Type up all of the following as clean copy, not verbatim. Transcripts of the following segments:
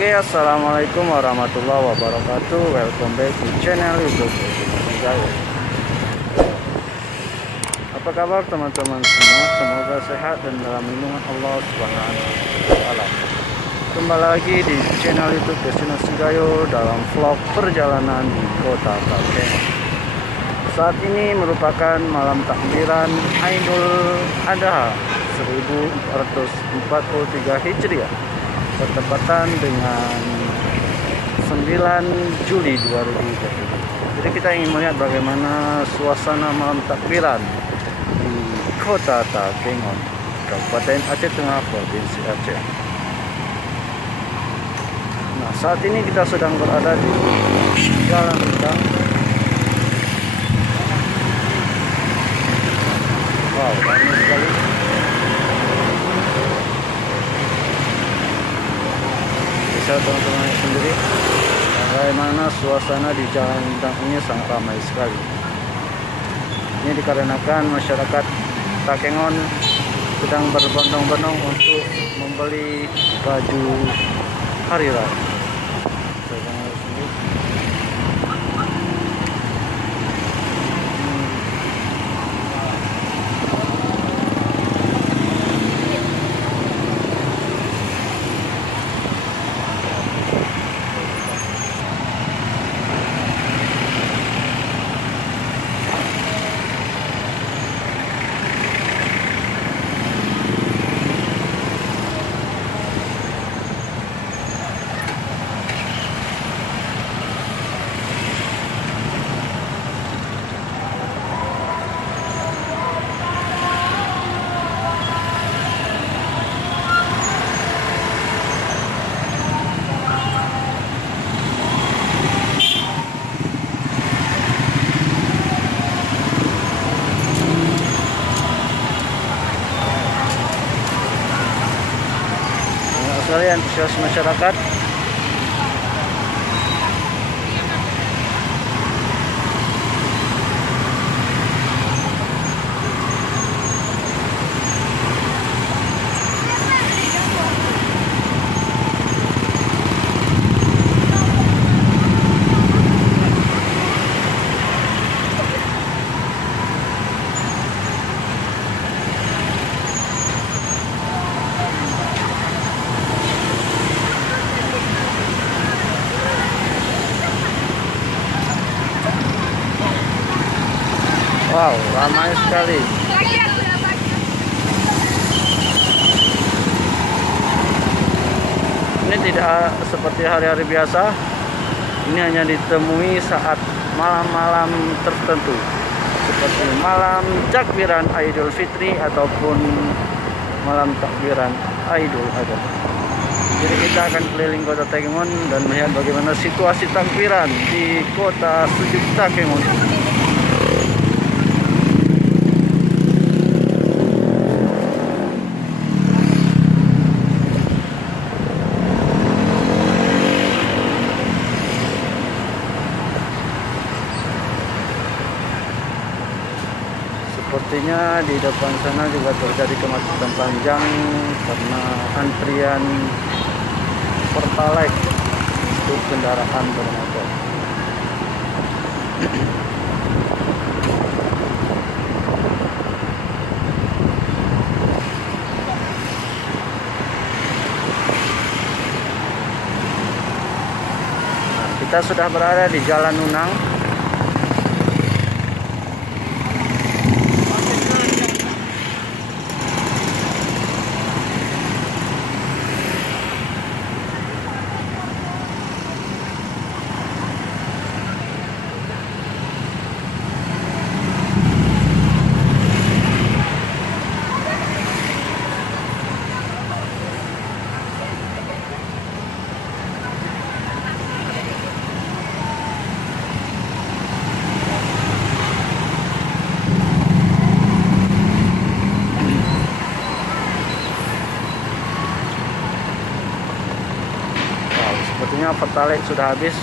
Oke, assalamualaikum warahmatullahi wabarakatuh. Welcome back to channel YouTube Gayo. Apa kabar teman-teman semua? Semoga sehat dan dalam lindungan Allah Subhanahu wa Ta'ala. Kembali lagi di channel YouTube Destinasi Gayo dalam vlog perjalanan di Kota Takengon. Saat ini merupakan malam takbiran Idul Adha 1443 Hijriah, bertepatan dengan 9 Juli 2020. Jadi kita ingin melihat bagaimana suasana malam takbiran di Kota Takengon, Kabupaten Aceh Tengah, Provinsi Aceh. Nah, saat ini kita sedang berada di Jalan Utang. Wow, ramai sekali. Bisa teman-teman sendiri bagaimana suasana di Jalan Utang ini sangat ramai sekali. Ini dikarenakan masyarakat Takengon sedang berbondong-bondong untuk membeli baju hari raya. Sekalian antusias masyarakat. Wow, ramai sekali. Ini tidak seperti hari-hari biasa. Ini hanya ditemui saat malam-malam tertentu, seperti malam takbiran Idul Fitri ataupun malam takbiran Idul Adha. Jadi kita akan keliling Kota Takengon dan melihat bagaimana situasi takbiran di Kota Sejuk Takengon. Sepertinya di depan sana juga terjadi kemacetan panjang karena antrian Pertalite untuk kendaraan bermotor. Nah, kita sudah berada di Jalan Unang. Sepertinya Pertalite sudah habis.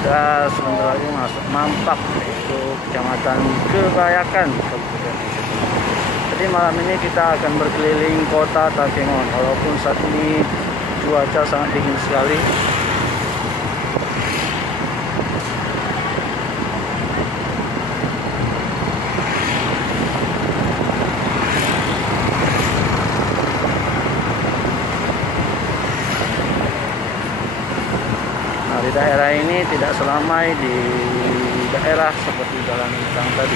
Kita sebentar lagi masuk Mampak, yaitu Kecamatan Kebayakan, Kabupaten Cirebon. Jadi malam ini kita akan berkeliling kota Takengon. Walaupun saat ini cuaca sangat dingin sekali. Di daerah ini tidak seramai di daerah seperti Jalan Utang tadi.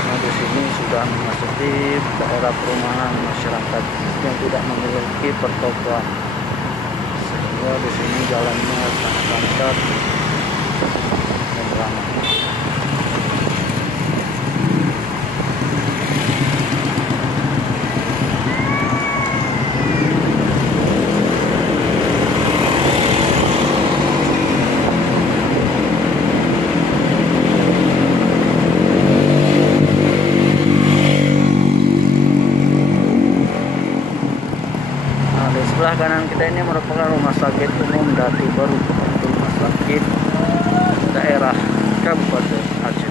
Nah, di sini sudah memasuki daerah perumahan masyarakat yang tidak memiliki pertokoan, sehingga di sini jalannya sangat lancar dan ramai. Sebelah kanan kita ini merupakan rumah sakit umum Datu Baru, rumah sakit daerah Kabupaten Aceh.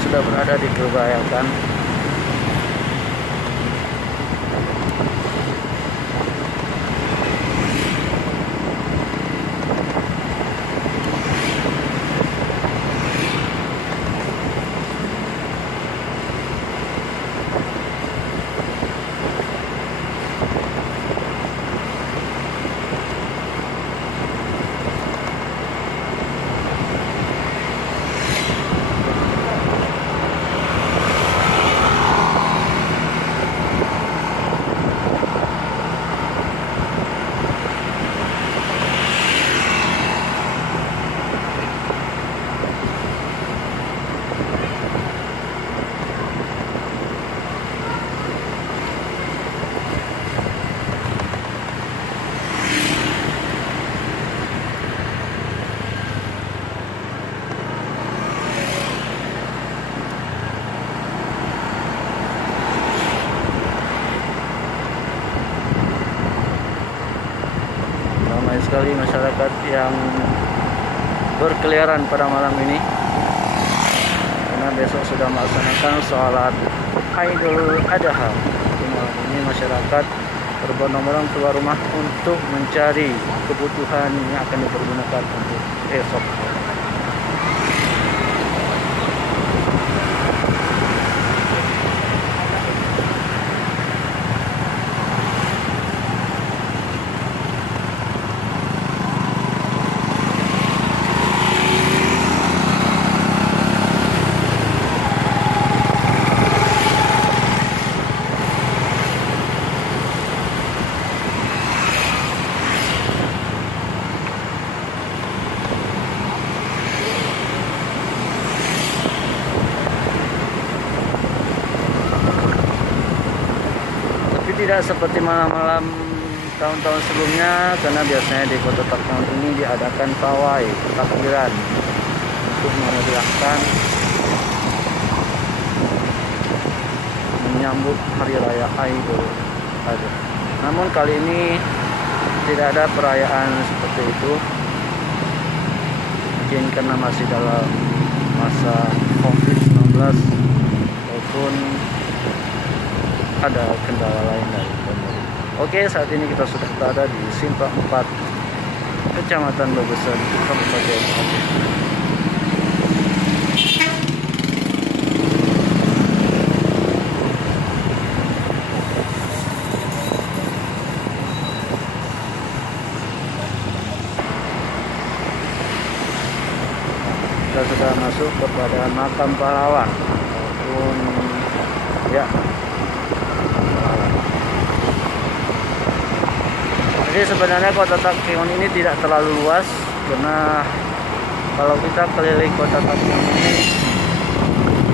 Sudah berada di Kebayakan. Ramai sekali masyarakat yang berkeliaran pada malam ini, karena besok sudah melaksanakan sholat Idul Adha. Jadi malam ini masyarakat berbondong-bondong keluar rumah untuk mencari kebutuhan yang akan dipergunakan untuk esok. Tidak seperti malam-malam tahun-tahun sebelumnya, karena biasanya di kota Takengon ini diadakan pawai takbiran untuk memeriahkan menyambut hari raya Idul Adha. Namun kali ini tidak ada perayaan seperti itu, mungkin karena masih dalam masa COVID-19 maupun ada kendala lain dari pemerintah. Oke, saat ini kita sudah berada di Simpang 4, Kecamatan Bagusan, Kabupaten Aceh. Kita sudah masuk kepada makam pahlawan, ataupun ya. Jadi sebenarnya kota Takengon ini tidak terlalu luas, karena kalau kita keliling kota Takengon ini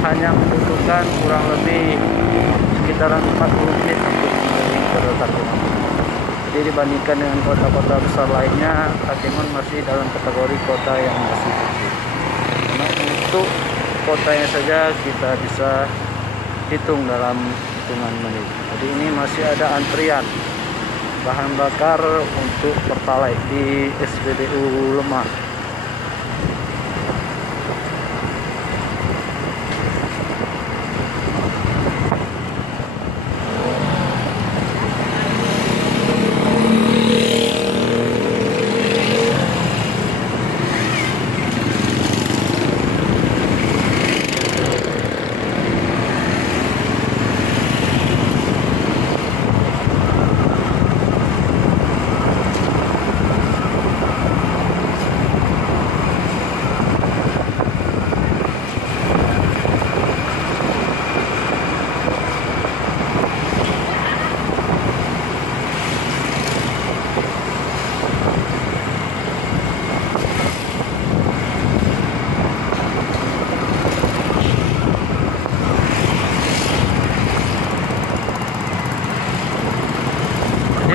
hanya membutuhkan kurang lebih sekitaran 40 menit untuk mengelilingi terletak di mana. Jadi dibandingkan dengan kota-kota besar lainnya, Takengon masih dalam kategori kota yang masih kecil. Karena untuk kotanya saja kita bisa hitung dalam hitungan menit. Jadi ini masih ada antrian bahan bakar untuk Pertalite di SPBU Lemah.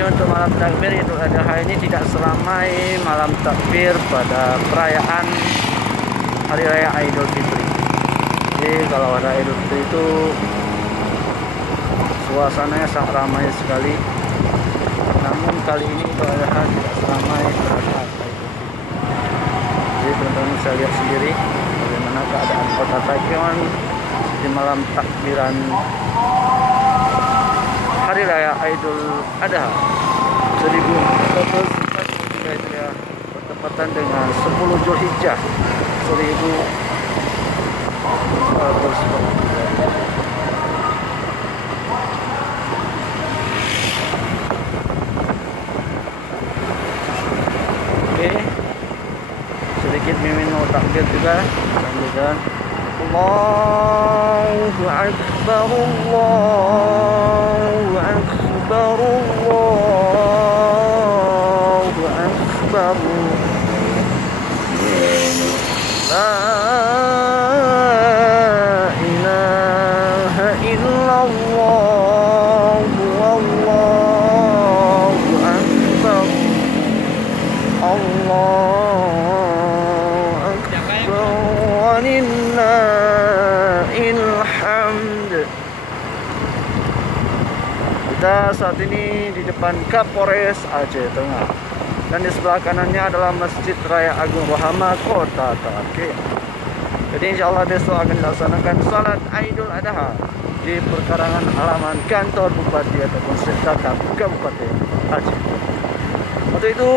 Untuk malam takbir Idul Adha ini tidak seramai malam takbir pada perayaan Hari Raya Idul Fitri. Jadi kalau ada Idul Fitri itu suasananya sangat ramai sekali. Namun kali ini Idul Adha tidak seramai pada saat Idul Fitri. Jadi teman-teman bisa lihat sendiri bagaimana keadaan kota Takengon di malam takbiran Hari Raya Idul Adha 1443 Hijriah bertepatan dengan 10 Zulhijjah 1440. Oke, sedikit mimin mau takbir juga. Lanjutkan. Allahu Akbar, Allahu Akbar, Allahu Akbar. La ilaha illallah, Allahu Akbar, Allahu Akbar, walillahil hamd. Kita saat ini di depan Kapolres Aceh Tengah, dan di sebelah kanannya adalah Masjid Raya Agung Rohama Kota Takengon. Jadi insya Allah besok akan dilaksanakan salat Idul Adha di perkarangan halaman kantor Bupati ataupun Sekretariat Kabupaten Aceh. Untuk itu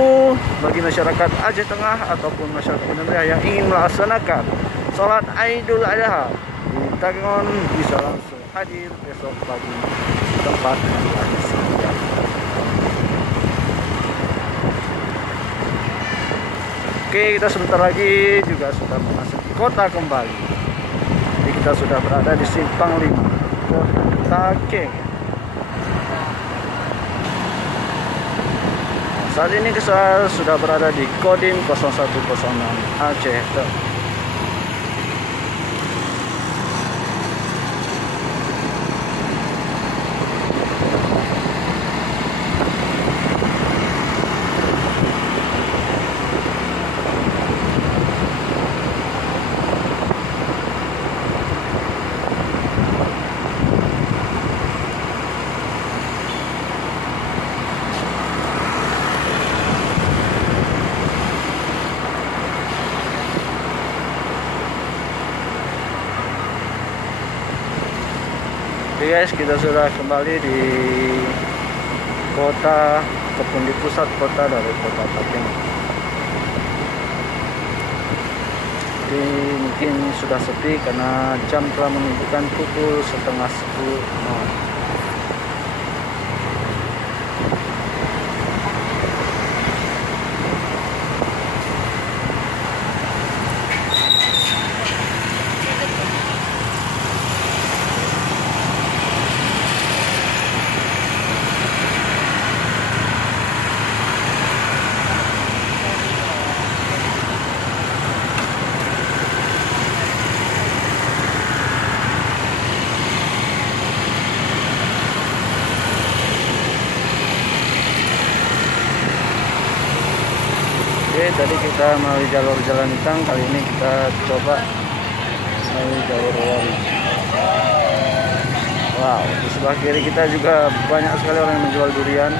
bagi masyarakat Aceh Tengah ataupun masyarakat Indonesia yang ingin melaksanakan salat Idul Adha di Takengon bisa langsung hadir besok pagi tempat yang telah disediakan. Oke, kita sebentar lagi juga sudah memasuki kota kembali. Jadi kita sudah berada di Simpang 5 Kota Takengon. Saat ini kita sudah berada di Kodim 0106 Aceh Tengah. Oke guys, kita sudah kembali di kota ataupun di pusat kota dari kota Takengon. Jadi mungkin sudah sepi karena jam telah menunjukkan pukul 9:30 malam. Oke, tadi kita melalui jalur Jalan Hitang, kali ini kita coba melalui jalur Wari. Wow, di sebelah kiri kita juga banyak sekali orang yang menjual durian,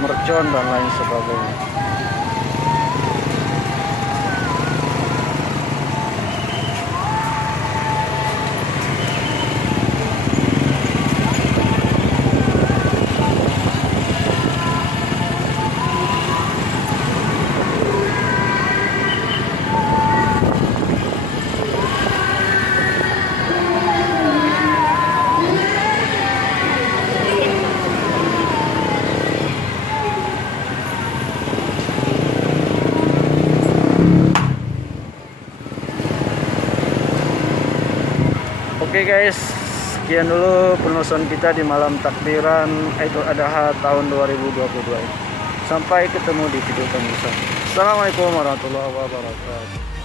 mercon dan lain sebagainya. Oke guys, sekian dulu penelusuran kita di malam takbiran Idul Adha tahun 2022. Sampai ketemu di video pemirsa. Assalamualaikum warahmatullahi wabarakatuh.